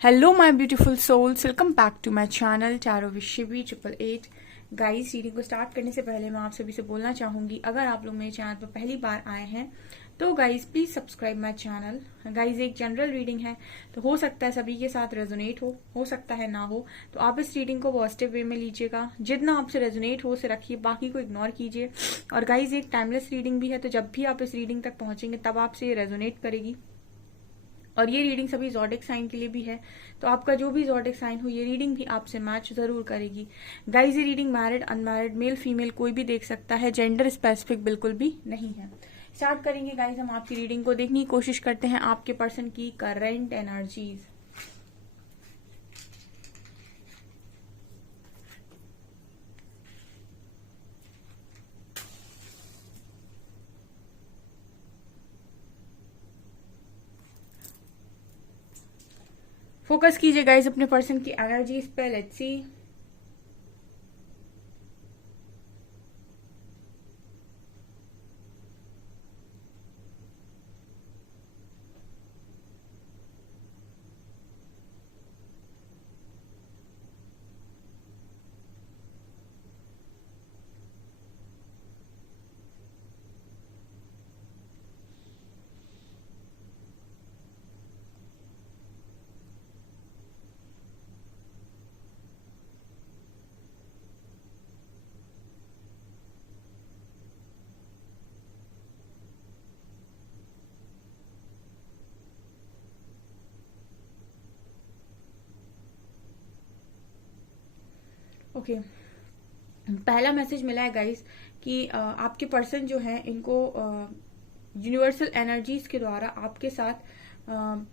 Hello my beautiful souls, welcome back to my channel tarot with Shivi 888। Guys, reading को start करने से पहले मैं आप सभी से बोलना चाहूंगी, अगर आप लोग मेरे चैनल पर पहली बार आए हैं तो guys please subscribe my channel. Guys, एक जनरल रीडिंग है तो हो सकता है सभी के साथ रेजोनेट हो सकता है ना हो, तो आप इस रीडिंग को पॉजिटिव वे में लीजिएगा। जितना आपसे रेजोनेट हो उसे रखिए, बाकी को इग्नोर कीजिए। और गाइस, एक टाइमलेस रीडिंग भी है, तो जब भी आप इस रीडिंग तक पहुंचेंगे तब आपसे रेजोनेट करेगी। और ये रीडिंग सभी ज़ोडिक साइन के लिए भी है, तो आपका जो भी ज़ोडिक साइन हो ये रीडिंग भी आपसे मैच जरूर करेगी। गाइस, ये reading married unmarried male female कोई भी देख सकता है, जेंडर स्पेसिफिक बिल्कुल भी नहीं है। स्टार्ट करेंगे गाइस, हम आपकी रीडिंग को देखने की कोशिश करते हैं आपके पर्सन की करंट एनर्जीज। फोकस कीजिए गाइस अपने पर्सन की एनर्जीज पे। Let's see. ओके, पहला मैसेज मिला है गाइस कि आपके पर्सन जो है इनको यूनिवर्सल एनर्जीज के द्वारा आपके साथ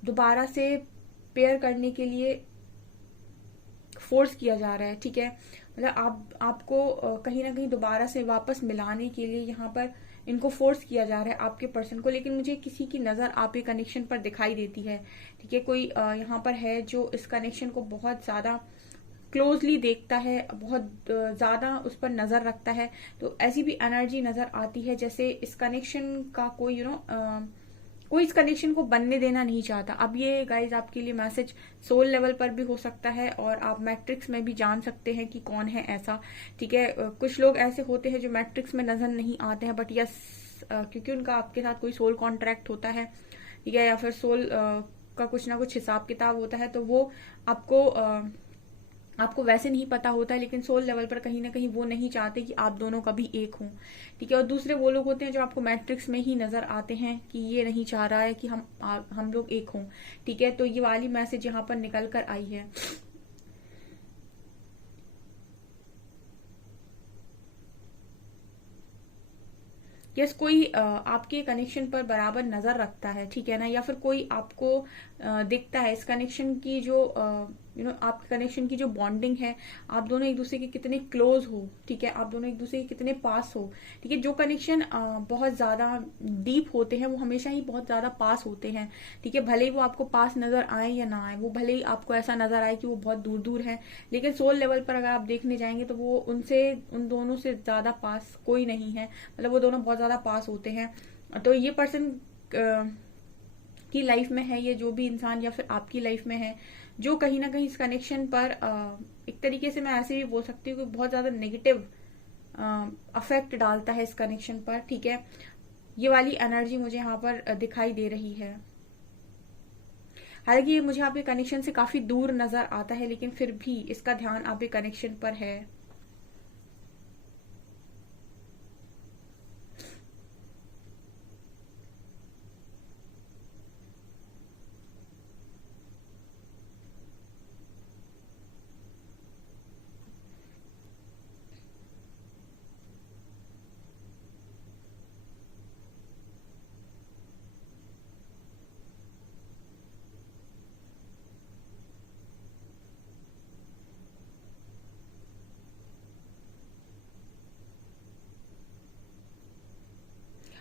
दोबारा से पेयर करने के लिए फोर्स किया जा रहा है। ठीक है, मतलब आपको कहीं ना कहीं दोबारा से वापस मिलाने के लिए यहाँ पर इनको फोर्स किया जा रहा है आपके पर्सन को। लेकिन मुझे किसी की नजर आपके कनेक्शन पर दिखाई देती है। ठीक है, कोई यहाँ पर है जो इस कनेक्शन को बहुत ज्यादा क्लोजली देखता है, बहुत ज्यादा उस पर नजर रखता है। तो ऐसी भी एनर्जी नजर आती है जैसे इस कनेक्शन का कोई कोई इस कनेक्शन को बनने देना नहीं चाहता। अब ये गाइज आपके लिए मैसेज सोल लेवल पर भी हो सकता है और आप मैट्रिक्स में भी जान सकते हैं कि कौन है ऐसा। ठीक है, कुछ लोग ऐसे होते हैं जो मैट्रिक्स में नजर नहीं आते हैं, बट यस क्योंकि उनका आपके साथ कोई सोल कॉन्ट्रैक्ट होता है, ठीक है, या फिर सोल का कुछ ना कुछ हिसाब किताब होता है, तो वो आपको वैसे नहीं पता होता है, लेकिन सोल लेवल पर कहीं ना कहीं वो नहीं चाहते कि आप दोनों कभी एक हों। ठीक है, और दूसरे वो लोग होते हैं जो आपको मैट्रिक्स में ही नजर आते हैं कि ये नहीं चाह रहा है कि हम लोग एक हों। ठीक है, तो ये वाली मैसेज यहाँ पर निकल कर आई है। यस, कोई आपके कनेक्शन पर बराबर नजर रखता है, ठीक है ना, या फिर कोई आपको दिखता है इस कनेक्शन की जो आपके कनेक्शन की जो बॉन्डिंग है, आप दोनों एक दूसरे के कितने क्लोज हो। ठीक है, आप दोनों एक दूसरे के कितने पास हो। ठीक है, जो कनेक्शन बहुत ज्यादा डीप होते हैं वो हमेशा ही बहुत ज्यादा पास होते हैं। ठीक है, भले ही वो आपको पास नजर आए या ना आए, वो भले ही आपको ऐसा नजर आए कि वो बहुत दूर दूर है, लेकिन सोल लेवल पर अगर आप देखने जाएंगे तो वो उन दोनों से ज्यादा पास कोई नहीं है। मतलब वो दोनों बहुत ज्यादा पास होते हैं। तो ये पर्सन की लाइफ में है, ये जो भी इंसान या फिर आपकी लाइफ में है जो कहीं ना कहीं इस कनेक्शन पर एक तरीके से मैं ऐसे भी बोल सकती हूँ कि बहुत ज्यादा नेगेटिव अफेक्ट डालता है इस कनेक्शन पर। ठीक है, ये वाली एनर्जी मुझे यहाँ पर दिखाई दे रही है। हालांकि ये मुझे आपके कनेक्शन से काफी दूर नजर आता है, लेकिन फिर भी इसका ध्यान आपके कनेक्शन पर है।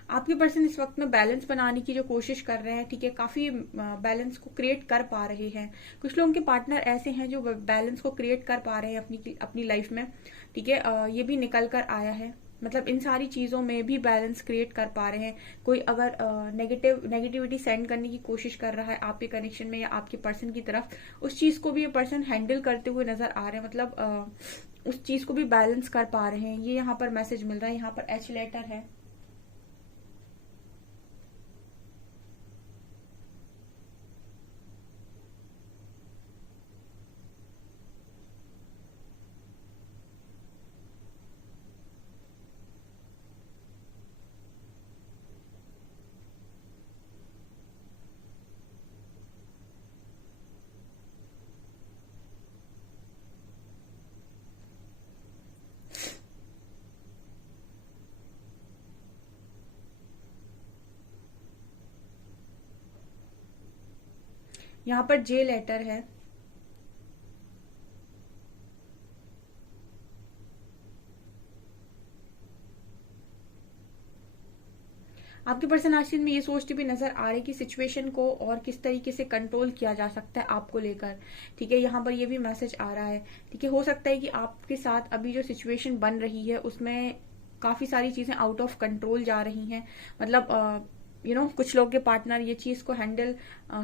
आपके पर्सन इस वक्त में बैलेंस बनाने की जो कोशिश कर रहे हैं, ठीक है, काफी बैलेंस को क्रिएट कर पा रहे हैं। कुछ लोगों के पार्टनर ऐसे हैं जो बैलेंस को क्रिएट कर पा रहे हैं अपनी अपनी लाइफ में। ठीक है, ये भी निकल कर आया है। मतलब इन सारी चीजों में भी बैलेंस क्रिएट कर पा रहे हैं। कोई अगर नेगेटिविटी सेंड करने की कोशिश कर रहा है आपके कनेक्शन में या आपके पर्सन की तरफ, उस चीज को भी ये पर्सन हैंडल करते हुए नजर आ रहे हैं, मतलब उस चीज को भी बैलेंस कर पा रहे हैं। ये यहाँ पर मैसेज मिल रहा है। यहाँ पर एच लेटर है। यहाँ पर जे लेटर है। आपके पर्सन आज में ये सोचते भी नजर आ रहे कि सिचुएशन को और किस तरीके से कंट्रोल किया जा सकता है आपको लेकर। ठीक है, यहाँ पर ये भी मैसेज आ रहा है। ठीक है, हो सकता है कि आपके साथ अभी जो सिचुएशन बन रही है उसमें काफी सारी चीजें आउट ऑफ कंट्रोल जा रही हैं। मतलब कुछ लोग के पार्टनर ये चीज को हैंडल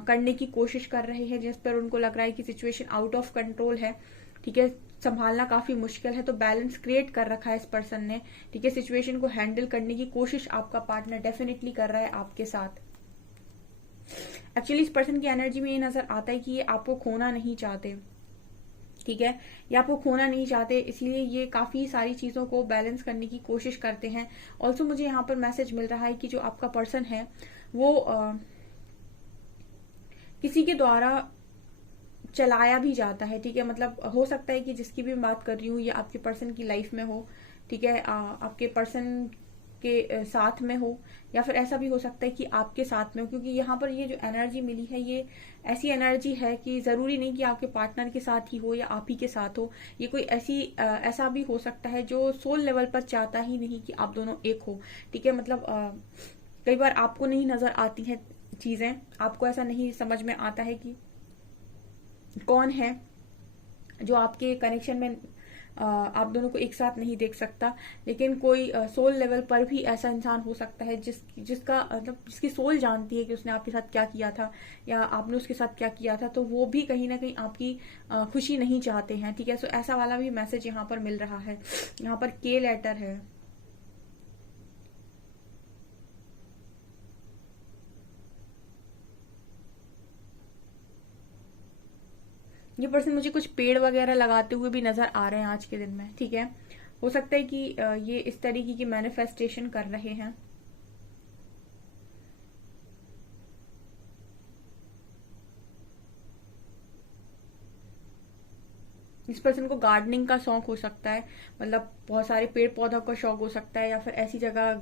करने की कोशिश कर रहे हैं जिस पर उनको लग रहा है कि सिचुएशन आउट ऑफ कंट्रोल है। ठीक है, संभालना काफी मुश्किल है, तो बैलेंस क्रिएट कर रखा है इस पर्सन ने। ठीक है, सिचुएशन को हैंडल करने की कोशिश आपका पार्टनर डेफिनेटली कर रहा है आपके साथ। एक्चुअली इस पर्सन की एनर्जी में ये नजर आता है कि ये आपको खोना नहीं चाहते। ठीक है, ये आपको खोना नहीं चाहते, इसलिए ये काफी सारी चीजों को बैलेंस करने की कोशिश करते हैं। ऑल्सो मुझे यहाँ पर मैसेज मिल रहा है कि जो आपका पर्सन है वो किसी के द्वारा चलाया भी जाता है। ठीक है, मतलब हो सकता है कि जिसकी भी मैं बात कर रही हूँ ये आपके पर्सन की लाइफ में हो। ठीक है, आपके पर्सन के साथ में हो, या फिर ऐसा भी हो सकता है कि आपके साथ में हो, क्योंकि यहाँ पर ये जो एनर्जी मिली है ये ऐसी एनर्जी है कि जरूरी नहीं कि आपके पार्टनर के साथ ही हो या आप ही के साथ हो। ये कोई ऐसा भी हो सकता है जो सोल लेवल पर चाहता ही नहीं कि आप दोनों एक हो। ठीक है, मतलब कई बार आपको नहीं नजर आती हैं चीजें, आपको ऐसा नहीं समझ में आता है कि कौन है जो आपके कनेक्शन में आप दोनों को एक साथ नहीं देख सकता, लेकिन कोई सोल लेवल पर भी ऐसा इंसान हो सकता है जिसका मतलब जिसकी सोल जानती है कि उसने आपके साथ क्या किया था या आपने उसके साथ क्या किया था, तो वो भी कहीं ना कहीं आपकी खुशी नहीं चाहते हैं। ठीक है, सो ऐसा वाला भी मैसेज यहाँ पर मिल रहा है। यहाँ पर के लेटर है। ये पर्सन मुझे कुछ पेड़ वगैरह लगाते हुए भी नजर आ रहे हैं आज के दिन में। ठीक है, हो सकता है कि ये इस तरीके की मैनिफेस्टेशन कर रहे हैं। इस पर्सन को गार्डनिंग का शौक हो सकता है, मतलब बहुत सारे पेड़ पौधों का शौक हो सकता है, या फिर ऐसी जगह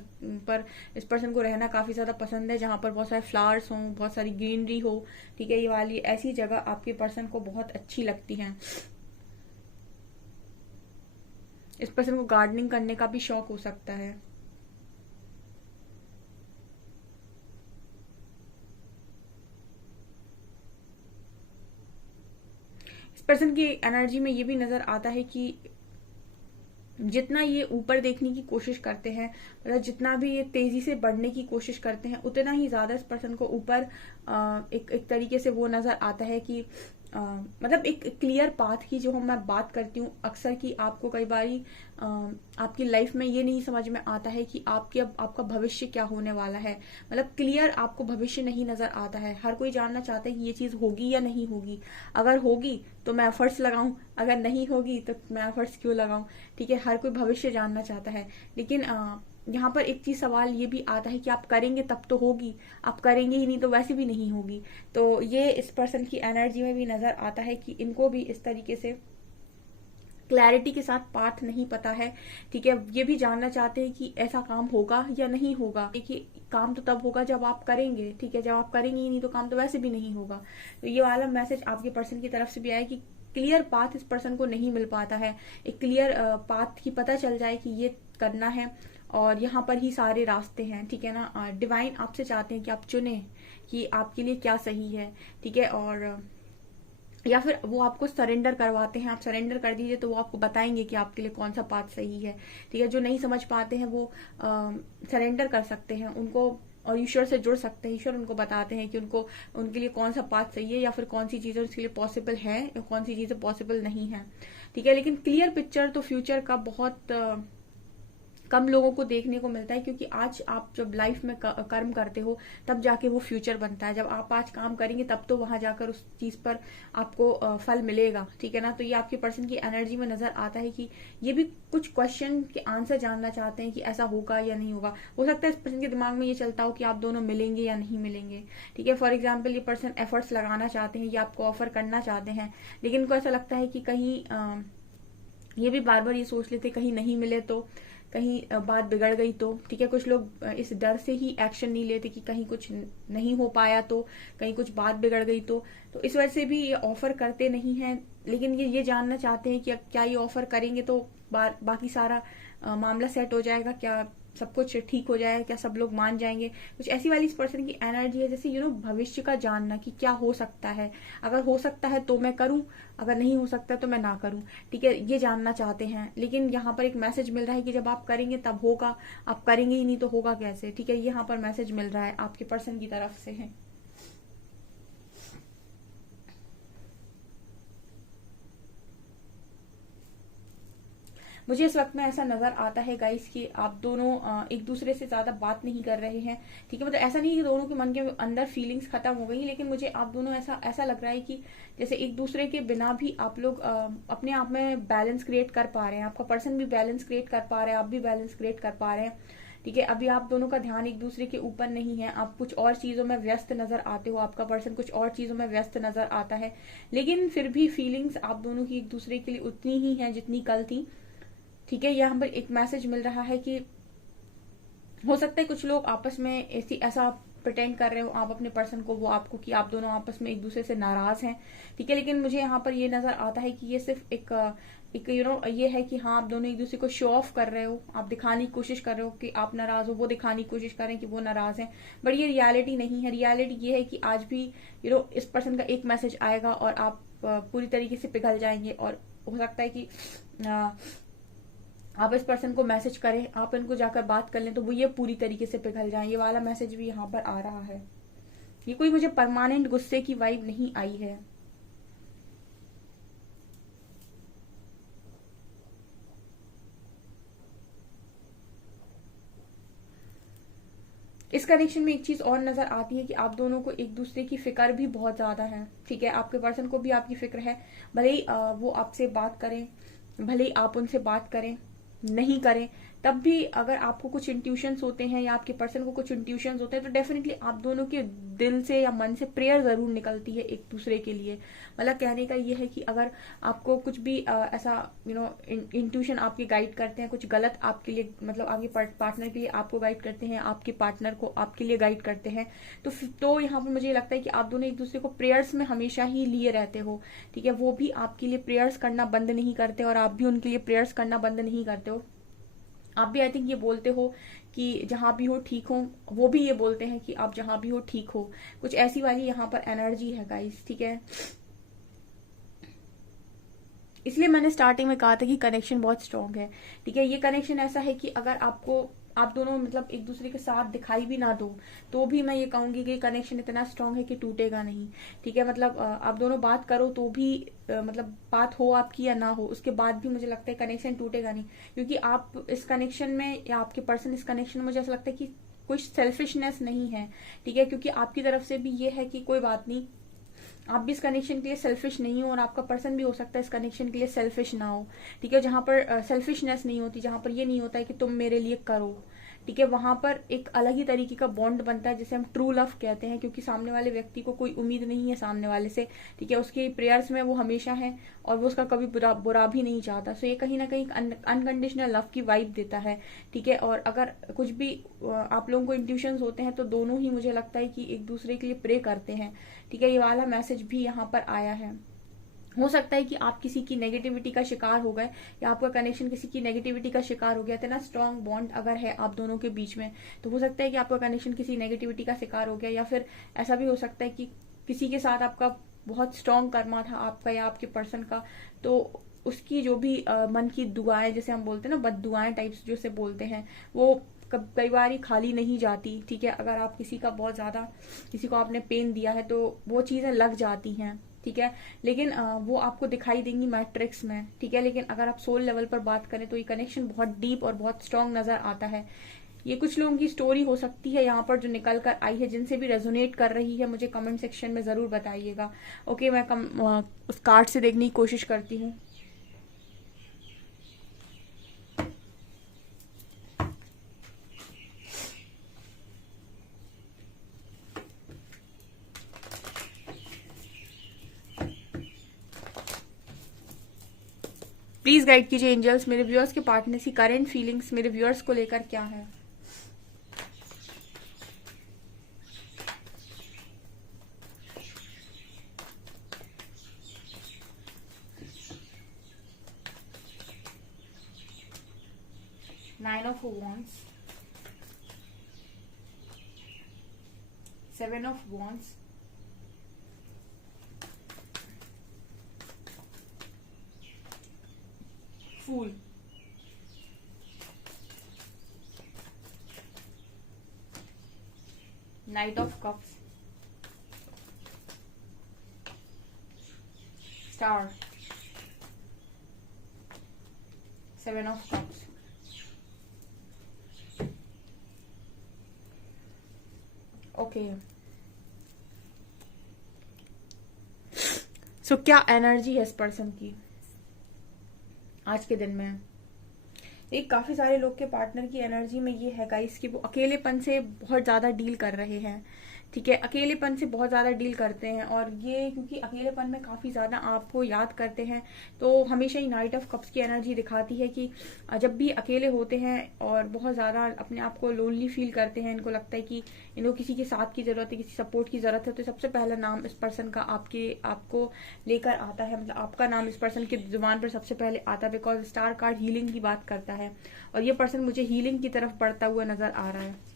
पर इस पर्सन को रहना काफी ज्यादा पसंद है जहां पर बहुत सारे फ्लावर्स हों, बहुत सारी ग्रीनरी हो। ठीक है, ये वाली ऐसी जगह आपके पर्सन को बहुत अच्छी लगती है। इस पर्सन को गार्डनिंग करने का भी शौक हो सकता है। इस पर्सन की एनर्जी में ये भी नजर आता है कि जितना ये ऊपर देखने की कोशिश करते हैं, मतलब जितना भी ये तेजी से बढ़ने की कोशिश करते हैं, उतना ही ज्यादा इस पर्सन को ऊपर एक तरीके से वो नजर आता है कि मतलब एक क्लियर पाथ की जो मैं बात करती हूँ अक्सर, कि आपको कई बारी आपकी लाइफ में ये नहीं समझ में आता है कि आपका भविष्य क्या होने वाला है। मतलब क्लियर आपको भविष्य नहीं नजर आता है। हर कोई जानना चाहता है कि ये चीज होगी या नहीं होगी। अगर होगी तो मैं एफर्ट्स लगाऊं, अगर नहीं होगी तो मैं एफर्ट्स क्यों लगाऊं। ठीक है, हर कोई भविष्य जानना चाहता है, लेकिन यहाँ पर एक चीज सवाल ये भी आता है कि आप करेंगे तब तो होगी, आप करेंगे ही नहीं तो वैसे भी नहीं होगी। तो ये इस पर्सन की एनर्जी में भी नजर आता है कि इनको भी इस तरीके से क्लैरिटी के साथ पाथ नहीं पता है। ठीक है, ये भी जानना चाहते हैं कि ऐसा काम होगा या नहीं होगा। देखिए, काम तो तब होगा जब आप करेंगे। ठीक है, जब आप करेंगे ही नहीं तो काम तो वैसे भी नहीं होगा। तो ये वाला मैसेज आपके पर्सन की तरफ से भी आया कि क्लियर पाथ इस पर्सन को नहीं मिल पाता है। एक क्लियर पाथ की पता चल जाए कि ये करना है और यहाँ पर ही सारे रास्ते हैं। ठीक है ना, डिवाइन आपसे चाहते हैं कि आप चुने कि आपके लिए क्या सही है। ठीक है, और या फिर वो आपको सरेंडर करवाते हैं, आप सरेंडर कर दीजिए तो वो आपको बताएंगे कि आपके लिए कौन सा पाथ सही है। ठीक है, जो नहीं समझ पाते हैं वो सरेंडर कर सकते हैं उनको, और ईश्वर से जुड़ सकते हैं। ईश्वर उनको बताते हैं कि उनको उनके लिए कौन सा पाथ सही है, या फिर कौन सी चीजें उसके लिए पॉसिबल है या कौन सी चीजें पॉसिबल नहीं है। ठीक है, लेकिन क्लियर पिक्चर तो फ्यूचर का बहुत कम लोगों को देखने को मिलता है, क्योंकि आज आप जब लाइफ में कर्म करते हो तब जाके वो फ्यूचर बनता है। जब आप आज काम करेंगे तब तो वहां जाकर उस चीज पर आपको फल मिलेगा। ठीक है ना, तो ये आपके पर्सन की एनर्जी में नजर आता है कि ये भी कुछ क्वेश्चन के आंसर जानना चाहते हैं कि ऐसा होगा या नहीं होगा। हो सकता है इस पर्सन के दिमाग में ये चलता हो कि आप दोनों मिलेंगे या नहीं मिलेंगे। ठीक है, फॉर एग्जाम्पल ये पर्सन एफर्ट्स लगाना चाहते हैं, ये आपको ऑफर करना चाहते हैं, लेकिन उनको ऐसा लगता है कि कहीं ये भी बार बार ये सोच लेते कहीं नहीं मिले तो, कहीं बात बिगड़ गई तो। ठीक है, कुछ लोग इस डर से ही एक्शन नहीं लेते कि कहीं कुछ नहीं हो पाया तो, कहीं कुछ बात बिगड़ गई तो इस वजह से भी ये ऑफर करते नहीं हैं। लेकिन ये जानना चाहते हैं कि क्या ये ऑफर करेंगे तो बाकी सारा मामला सेट हो जाएगा, क्या सब कुछ ठीक हो जाएगा, क्या सब लोग मान जाएंगे। कुछ ऐसी वाली इस पर्सन की एनर्जी है, जैसे भविष्य का जानना कि क्या हो सकता है, अगर हो सकता है तो मैं करूं, अगर नहीं हो सकता तो मैं ना करूं। ठीक है, ये जानना चाहते हैं। लेकिन यहाँ पर एक मैसेज मिल रहा है कि जब आप करेंगे तब होगा, आप करेंगे ही नहीं तो होगा कैसे। ठीक है, यहाँ पर मैसेज मिल रहा है आपके पर्सन की तरफ से है। मुझे इस वक्त में ऐसा नजर आता है गाइस कि आप दोनों एक दूसरे से ज्यादा बात नहीं कर रहे हैं। ठीक है, मतलब ऐसा नहीं कि दोनों के मन के अंदर फीलिंग्स खत्म हो गई, लेकिन मुझे आप दोनों ऐसा लग रहा है कि जैसे एक दूसरे के बिना भी आप लोग अपने आप में बैलेंस क्रिएट कर पा रहे हैं। आपका पर्सन भी बैलेंस क्रिएट कर पा रहे हैं, आप भी बैलेंस क्रिएट कर पा रहे हैं। ठीक है, अभी आप दोनों का ध्यान एक दूसरे के ऊपर नहीं है, आप कुछ और चीजों में व्यस्त नजर आते हो, आपका पर्सन कुछ और चीजों में व्यस्त नजर आता है, लेकिन फिर भी फीलिंग्स आप दोनों की एक दूसरे के लिए उतनी ही है जितनी कल थी। ठीक है, यहाँ पर एक मैसेज मिल रहा है कि हो सकता है कुछ लोग आपस में ऐसा प्रिटेंड कर रहे हो आप अपने पर्सन को, वो आपको, कि आप दोनों आपस में एक दूसरे से नाराज हैं। ठीक है, लेकिन मुझे यहाँ पर ये नजर आता है कि ये सिर्फ एक ये है कि हाँ आप दोनों एक दूसरे को शो ऑफ कर रहे हो, आप दिखाने की कोशिश कर रहे हो कि आप नाराज हो, वो दिखाने की कोशिश कर रहे हैं कि वो नाराज हैं। बट ये रियलिटी नहीं है। रियलिटी ये है कि आज भी इस पर्सन का एक मैसेज आएगा और आप पूरी तरीके से पिघल जाएंगे, और हो सकता है कि आप इस पर्सन को मैसेज करें, आप इनको जाकर बात कर लें तो वो ये पूरी तरीके से पिघल जाए। ये वाला मैसेज भी यहाँ पर आ रहा है। ये कोई मुझे परमानेंट गुस्से की वाइब नहीं आई है। इस कनेक्शन में एक चीज और नजर आती है कि आप दोनों को एक दूसरे की फिक्र भी बहुत ज्यादा है। ठीक है, आपके पर्सन को भी आपकी फिक्र है, भले ही वो आपसे बात करें, भले ही आप उनसे बात करें नहीं करें, तब भी अगर आपको कुछ इंट्यूशंस होते हैं या आपके पर्सन को कुछ इंट्यूशंस होते हैं तो डेफिनेटली आप दोनों के दिल से या मन से प्रेयर जरूर निकलती है एक दूसरे के लिए। मतलब कहने का ये है कि अगर आपको कुछ भी ऐसा इंट्यूशन आपके गाइड करते हैं, कुछ गलत आपके लिए, मतलब आपके पार्टनर के लिए आपको गाइड करते हैं, आपके पार्टनर को आपके लिए गाइड करते हैं, तो यहाँ पर मुझे लगता है कि आप दोनों एक दूसरे को प्रेयर्स में हमेशा ही लिए रहते हो। ठीक है, वो भी आपके लिए प्रेयर्स करना बंद नहीं करते और आप भी उनके लिए प्रेयर्स करना बंद नहीं करते हो। आप भी आई थिंक ये बोलते हो कि जहां भी हो ठीक हो, वो भी ये बोलते हैं कि आप जहां भी हो ठीक हो। कुछ ऐसी वाली यहाँ पर एनर्जी है गाइस। ठीक है, इसलिए मैंने स्टार्टिंग में कहा था कि कनेक्शन बहुत स्ट्रांग है। ठीक है, ये कनेक्शन ऐसा है कि अगर आप दोनों मतलब एक दूसरे के साथ दिखाई भी ना दो तो भी मैं ये कहूंगी कि कनेक्शन इतना स्ट्रांग है कि टूटेगा नहीं। ठीक है, मतलब आप दोनों बात करो तो भी मतलब बात हो आपकी या ना हो, उसके बाद भी मुझे लगता है कनेक्शन टूटेगा नहीं, क्योंकि आप इस कनेक्शन में या आपके पर्सन इस कनेक्शन में, मुझे ऐसा लगता है कि कुछ सेल्फिशनेस नहीं है। ठीक है, क्योंकि आपकी तरफ से भी ये है कि कोई बात नहीं, आप भी इस कनेक्शन के लिए सेल्फिश नहीं हो और आपका पर्सन भी हो सकता है इस कनेक्शन के लिए सेल्फिश ना हो। ठीक है, जहां पर सेल्फिशनेस नहीं होती, जहां पर ये नहीं होता है कि तुम मेरे लिए करो, ठीक है, वहां पर एक अलग ही तरीके का बॉन्ड बनता है जिसे हम ट्रू लव कहते हैं, क्योंकि सामने वाले व्यक्ति को कोई उम्मीद नहीं है सामने वाले से। ठीक है, उसके प्रेयर्स में वो हमेशा है और वो उसका कभी बुरा भी नहीं चाहता। सो ये कहीं ना कहीं अनकंडीशनल लव की वाइब देता है। ठीक है, और अगर कुछ भी आप लोगों को इंट्यूशंस होते हैं तो दोनों ही मुझे लगता है कि एक दूसरे के लिए प्रे करते हैं। ठीक है, ये वाला मैसेज भी यहाँ पर आया है। हो सकता है कि आप किसी की नेगेटिविटी का शिकार हो गए या आपका कनेक्शन किसी की नेगेटिविटी का शिकार हो गया। इतना स्ट्रांग बॉन्ड अगर है आप दोनों के बीच में तो हो सकता है कि आपका कनेक्शन किसी नेगेटिविटी का शिकार हो गया, या फिर ऐसा भी हो सकता है कि किसी के साथ आपका बहुत स्ट्रांग कर्मा था आपका या आपके पर्सन का, तो उसकी जो भी मन की दुआएं, जैसे हम बोलते हैं ना, बद दुआएं टाइप्स जो से बोलते हैं, वो कई बार ही खाली नहीं जाती। ठीक है, अगर आप किसी का बहुत ज्यादा, किसी को आपने पेन दिया है तो वो चीजें लग जाती हैं। ठीक है, लेकिन वो आपको दिखाई देंगी मैट्रिक्स में। ठीक है, लेकिन अगर आप सोल लेवल पर बात करें तो ये कनेक्शन बहुत डीप और बहुत स्ट्रांग नजर आता है। ये कुछ लोगों की स्टोरी हो सकती है यहाँ पर जो निकल कर आई है, जिनसे भी रेजोनेट कर रही है मुझे कमेंट सेक्शन में जरूर बताइएगा। ओके, मैं उस कार्ड से देखने की कोशिश करती हूँ। प्लीज गाइड कीजिए एंजल्स, मेरे व्यूअर्स के पार्टनर्स की करंट फीलिंग्स मेरे व्यूअर्स को लेकर क्या है। Nine of wands, seven of wands, fool, knight of cups, star, seven of cups. Okay, so क्या एनर्जी है इस पर्सन की आज के दिन में। एक काफी सारे लोग के पार्टनर की एनर्जी में ये है गाइस कि वो अकेलेपन से बहुत ज्यादा डील कर रहे हैं। ठीक है, अकेलेपन से बहुत ज्यादा डील करते हैं, और ये क्योंकि अकेलेपन में काफी ज्यादा आपको याद करते हैं, तो हमेशा ही नाइट ऑफ कप्स की एनर्जी दिखाती है कि जब भी अकेले होते हैं और बहुत ज्यादा अपने आप को लोनली फील करते हैं, इनको लगता है कि इनको किसी के साथ की जरूरत है, किसी सपोर्ट की जरूरत है, तो सबसे पहला नाम इस पर्सन का आपको लेकर आता है। मतलब आपका नाम इस पर्सन की जुबान पर सबसे पहले आता है, बिकॉज स्टार कार्ड हीलिंग की बात करता है, और ये पर्सन मुझे हीलिंग की तरफ बढ़ता हुआ नजर आ रहा है।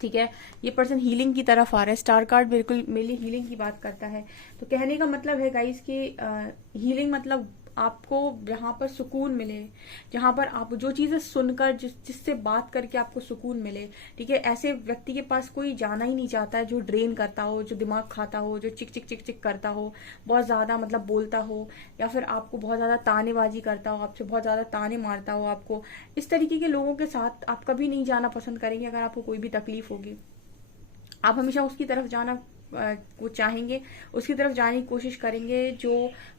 ठीक है, ये पर्सन हीलिंग की तरफ आ रहा है। स्टार कार्ड बिल्कुल मेरे लिए हीलिंग की बात करता है। तो कहने का मतलब है गाइस कि हीलिंग मतलब आपको जहां पर सुकून मिले, जहां पर आप जो चीजें सुनकर जिससे बात करके आपको सुकून मिले। ठीक है, ऐसे व्यक्ति के पास कोई जाना ही नहीं चाहता है जो ड्रेन करता हो, जो दिमाग खाता हो, जो चिक चिक चिक चिक करता हो, बहुत ज्यादा मतलब बोलता हो, या फिर आपको बहुत ज्यादा तानेबाजी करता हो, आपसे बहुत ज्यादा ताने मारता हो आपको। इस तरीके के लोगों के साथ आप कभी नहीं जाना पसंद करेंगे। अगर आपको कोई भी तकलीफ होगी, आप हमेशा उसकी तरफ जाना वो चाहेंगे, उसकी तरफ जाने की कोशिश करेंगे जो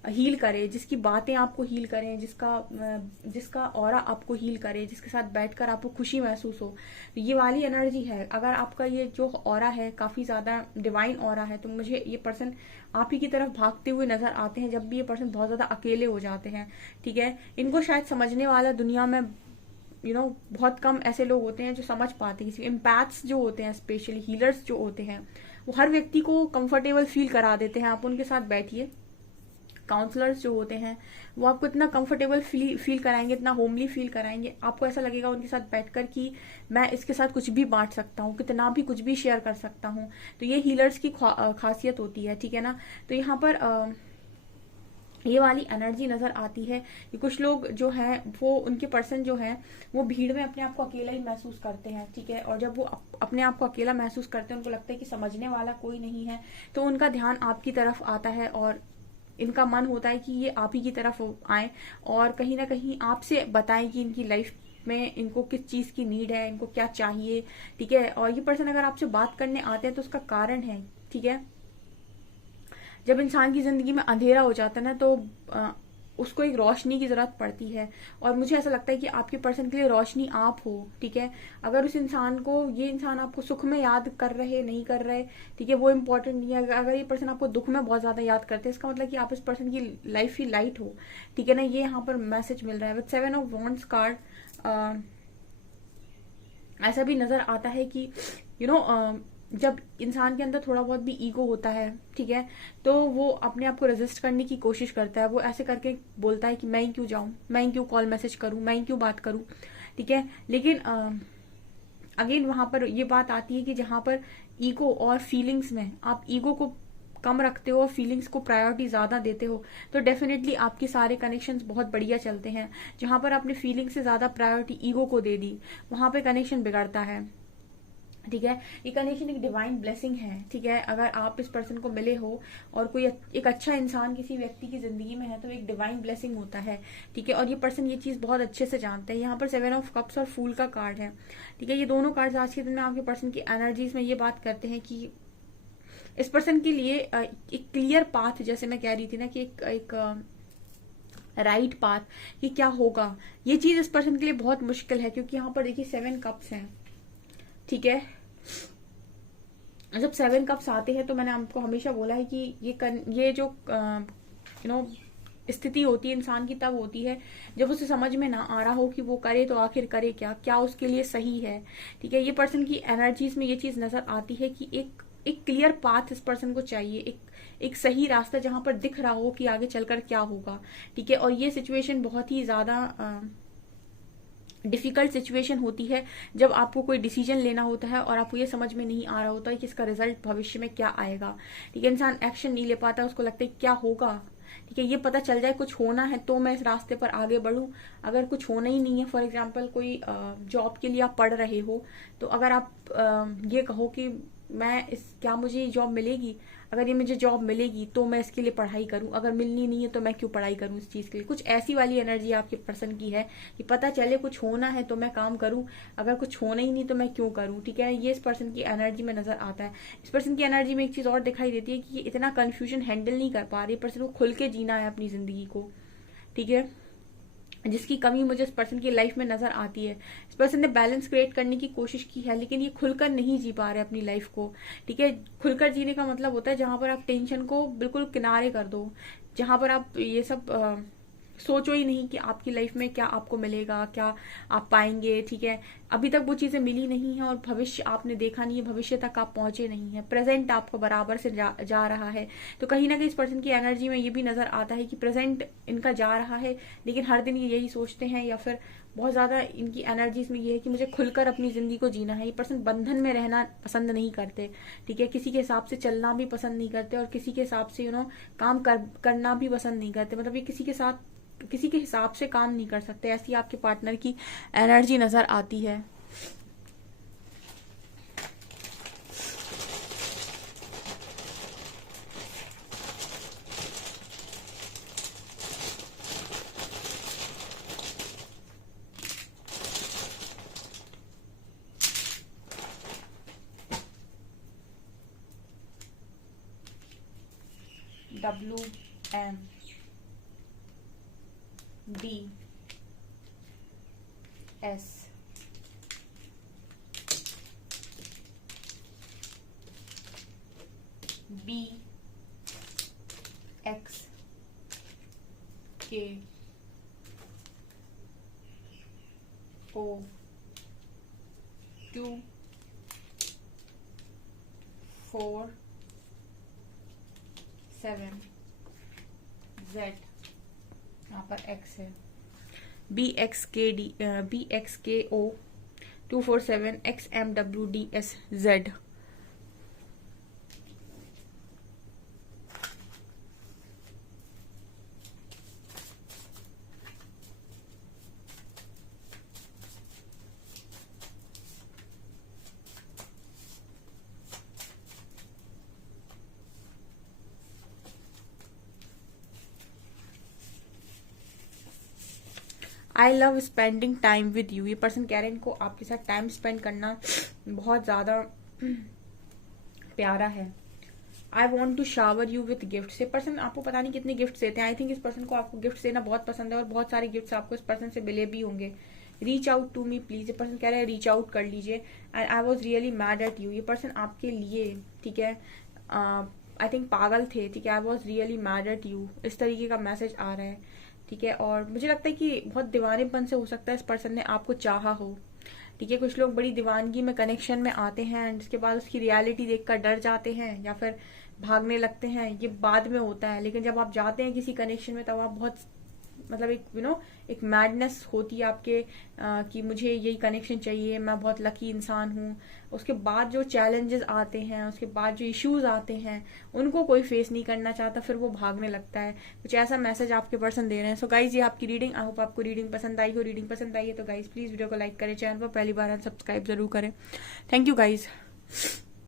हील करे, जिसकी बातें आपको हील करें, जिसका ऑरा आपको हील करे, जिसके साथ बैठकर आपको खुशी महसूस हो। तो ये वाली एनर्जी है। अगर आपका ये जो ऑरा है काफी ज्यादा डिवाइन ऑरा है, तो मुझे ये पर्सन आप ही की तरफ भागते हुए नजर आते हैं जब भी ये पर्सन बहुत ज्यादा अकेले हो जाते हैं। ठीक है, इनको शायद समझने वाला दुनिया में बहुत कम ऐसे लोग होते हैं जो समझ पाते हैं। एम्पैथ्स जो होते हैं, स्पेशली हीलर्स जो होते हैं, वो हर व्यक्ति को कंफर्टेबल फील करा देते हैं। आप उनके साथ बैठिए, काउंसलर्स जो होते हैं वो आपको इतना कंफर्टेबल फील कराएंगे, इतना होमली फील कराएंगे, आपको ऐसा लगेगा उनके साथ बैठकर कि मैं इसके साथ कुछ भी बांट सकता हूँ, कितना भी कुछ भी शेयर कर सकता हूँ। तो ये हीलर्स की खासियत होती है। ठीक है ना, तो यहाँ पर ये वाली एनर्जी नजर आती है कि कुछ लोग जो है वो उनके पर्सन जो है वो भीड़ में अपने आप को अकेला ही महसूस करते हैं। ठीक है, और जब वो अपने आप को अकेला महसूस करते हैं, उनको लगता है कि समझने वाला कोई नहीं है, तो उनका ध्यान आपकी तरफ आता है और इनका मन होता है कि ये आप ही की तरफ आए और कहीं ना कहीं आपसे बताएं कि इनकी लाइफ में इनको किस चीज की नीड है, इनको क्या चाहिए। ठीक है, और ये पर्सन अगर आपसे बात करने आते हैं तो उसका कारण है। ठीक है, जब इंसान की जिंदगी में अंधेरा हो जाता है ना, तो उसको एक रोशनी की जरूरत पड़ती है, और मुझे ऐसा लगता है कि आपके पर्सन के लिए रोशनी आप हो। ठीक है, अगर उस इंसान को, ये इंसान आपको सुख में याद कर रहे नहीं कर रहे, ठीक है, वो इम्पोर्टेंट नहीं है। अगर ये पर्सन आपको दुख में बहुत ज्यादा याद करते हैं, इसका मतलब कि आप इस पर्सन की लाइफ ही लाइट हो। ठीक है ना, ये यहाँ पर मैसेज मिल रहा है। विद 7 ऑफ वॉन्ड्स कार्ड ऐसा भी नजर आता है कि जब इंसान के अंदर थोड़ा बहुत भी ईगो होता है, ठीक है, तो वो अपने आप को रेजिस्ट करने की कोशिश करता है। वो ऐसे करके बोलता है कि मैं ही क्यों जाऊं, मैं ही क्यों कॉल मैसेज करूं, मैं ही क्यों बात करूं। ठीक है, लेकिन अगेन वहां पर ये बात आती है कि जहां पर ईगो और फीलिंग्स में आप ईगो को कम रखते हो और फीलिंग्स को प्रायोरिटी ज्यादा देते हो, तो डेफिनेटली आपके सारे कनेक्शंस बहुत बढ़िया चलते हैं। जहां पर आपने फीलिंग से ज्यादा प्रायोरिटी ईगो को दे दी, वहां पे कनेक्शन बिगड़ता है। ठीक है, ये कनेक्शन एक डिवाइन ब्लेसिंग है। ठीक है, अगर आप इस पर्सन को मिले हो और कोई एक अच्छा इंसान किसी व्यक्ति की जिंदगी में है, तो एक डिवाइन ब्लेसिंग होता है। ठीक है, और ये पर्सन ये चीज बहुत अच्छे से जानते हैं। यहाँ पर 7 ऑफ कप्स और फूल का कार्ड है। ठीक है, ये दोनों कार्ड आज के दिन में आपके पर्सन की एनर्जीज में ये बात करते हैं कि इस पर्सन के लिए एक क्लियर पाथ, जैसे मैं कह रही थी ना कि एक राइट पाथ कि क्या होगा, ये चीज इस पर्सन के लिए बहुत मुश्किल है, क्योंकि यहाँ पर देखिए 7 कप्स हैं। ठीक है, जब 7 कप्स आते हैं तो मैंने आपको हमेशा बोला है कि ये जो स्थिति होती है इंसान की तब होती है जब उसे समझ में ना आ रहा हो कि वो करे तो आखिर करे क्या उसके लिए सही है। ठीक है, ये पर्सन की एनर्जीज में ये चीज नजर आती है कि एक क्लियर पाथ इस पर्सन को चाहिए, एक सही रास्ता जहां पर दिख रहा हो कि आगे चलकर क्या होगा। ठीक है, और ये सिचुएशन बहुत ही ज्यादा डिफिकल्ट सिचुएशन होती है जब आपको कोई डिसीजन लेना होता है और आपको ये समझ में नहीं आ रहा होता है कि इसका रिजल्ट भविष्य में क्या आएगा। ठीक है, इंसान एक्शन नहीं ले पाता, उसको लगता है क्या होगा। ठीक है, ये पता चल जाए कुछ होना है तो मैं इस रास्ते पर आगे बढ़ूं। अगर कुछ होना ही नहीं है, फॉर एग्जाम्पल कोई जॉब के लिए आप पढ़ रहे हो, तो अगर आप ये कहो कि क्या मुझे जॉब मिलेगी, अगर ये मुझे जॉब मिलेगी तो मैं इसके लिए पढ़ाई करूं, अगर मिलनी नहीं है तो मैं क्यों पढ़ाई करूं इस चीज के लिए। कुछ ऐसी वाली एनर्जी आपके पर्सन की है कि पता चले कुछ होना है तो मैं काम करूं, अगर कुछ होना ही नहीं तो मैं क्यों करूं। ठीक है, ये इस पर्सन की एनर्जी में नजर आता है। इस पर्सन की एनर्जी में एक चीज और दिखाई देती है कि ये इतना कंफ्यूजन हैंडल नहीं कर पा रही। पर्सन को खुल के जीना है अपनी जिंदगी को। ठीक है, जिसकी कमी मुझे इस पर्सन की लाइफ में नजर आती है। इस पर्सन ने बैलेंस क्रिएट करने की कोशिश की है, लेकिन ये खुलकर नहीं जी पा रहे अपनी लाइफ को। ठीक है, खुलकर जीने का मतलब होता है जहां पर आप टेंशन को बिल्कुल किनारे कर दो, जहां पर आप ये सब सोचो ही नहीं कि आपकी लाइफ में क्या आपको मिलेगा, क्या आप पाएंगे। ठीक है, अभी तक वो चीजें मिली नहीं है और भविष्य आपने देखा नहीं है, भविष्य तक आप पहुंचे नहीं है, प्रेजेंट आपको बराबर से जा रहा है। तो कहीं ना कहीं इस पर्सन की एनर्जी में ये भी नजर आता है कि प्रेजेंट इनका जा रहा है, लेकिन हर दिन ये यही सोचते हैं, या फिर बहुत ज्यादा इनकी एनर्जीज में ये है कि मुझे खुलकर अपनी जिंदगी को जीना है। ये पर्सन बंधन में रहना पसंद नहीं करते। ठीक है, किसी के हिसाब से चलना भी पसंद नहीं करते और किसी के हिसाब से काम करना भी पसंद नहीं करते। मतलब ये किसी के हिसाब से काम नहीं कर सकते, ऐसी आपके पार्टनर की एनर्जी नजर आती है। WMDS BXKO247Z, यहाँ पर X है। BXKO247XMWDSZ। I love spending time with you. ये पर्सन कह रहे हैं इनको आपके साथ टाइम स्पेंड करना बहुत ज्यादा प्यारा है। I want to shower you with gift. ये पर्सन आपको पता नहीं कितने गिफ्ट देते हैं। आई थिंक इस पर्सन को आपको गिफ्ट देना बहुत पसंद है और बहुत सारे गिफ्ट आपको इस पर्सन से मिले भी होंगे। Reach out to me please. ये पर्सन कह रहे हैं रीच आउट कर लीजिए। And I was really mad at you. ये पर्सन आपके लिए, ठीक है, आई थिंक पागल थे। ठीक है, आई was really mad at you, इस तरीके का मैसेज आ रहा है। ठीक है, और मुझे लगता है कि बहुत दीवानेपन से हो सकता है इस पर्सन ने आपको चाहा हो। ठीक है, कुछ लोग बड़ी दीवानगी में कनेक्शन में आते हैं एंड उसके बाद उसकी रियलिटी देखकर डर जाते हैं या फिर भागने लगते हैं। ये बाद में होता है, लेकिन जब आप जाते हैं किसी कनेक्शन में तब आप बहुत मतलब एक एक मैडनेस होती है आपके कि मुझे यही कनेक्शन चाहिए, मैं बहुत लकी इंसान हूँ। उसके बाद जो चैलेंजेस आते हैं, उसके बाद जो इश्यूज आते हैं, उनको कोई फेस नहीं करना चाहता, फिर वो भागने लगता है। कुछ ऐसा मैसेज आपके पर्सन दे रहे हैं। सो गाइज, ये आपकी रीडिंग। आई होप आपको रीडिंग पसंद आई हो। रीडिंग पसंद आई है तो गाइज प्लीज वीडियो को लाइक करें, चैनल पर पहली बार सब्सक्राइब जरूर करें। Thank you guys.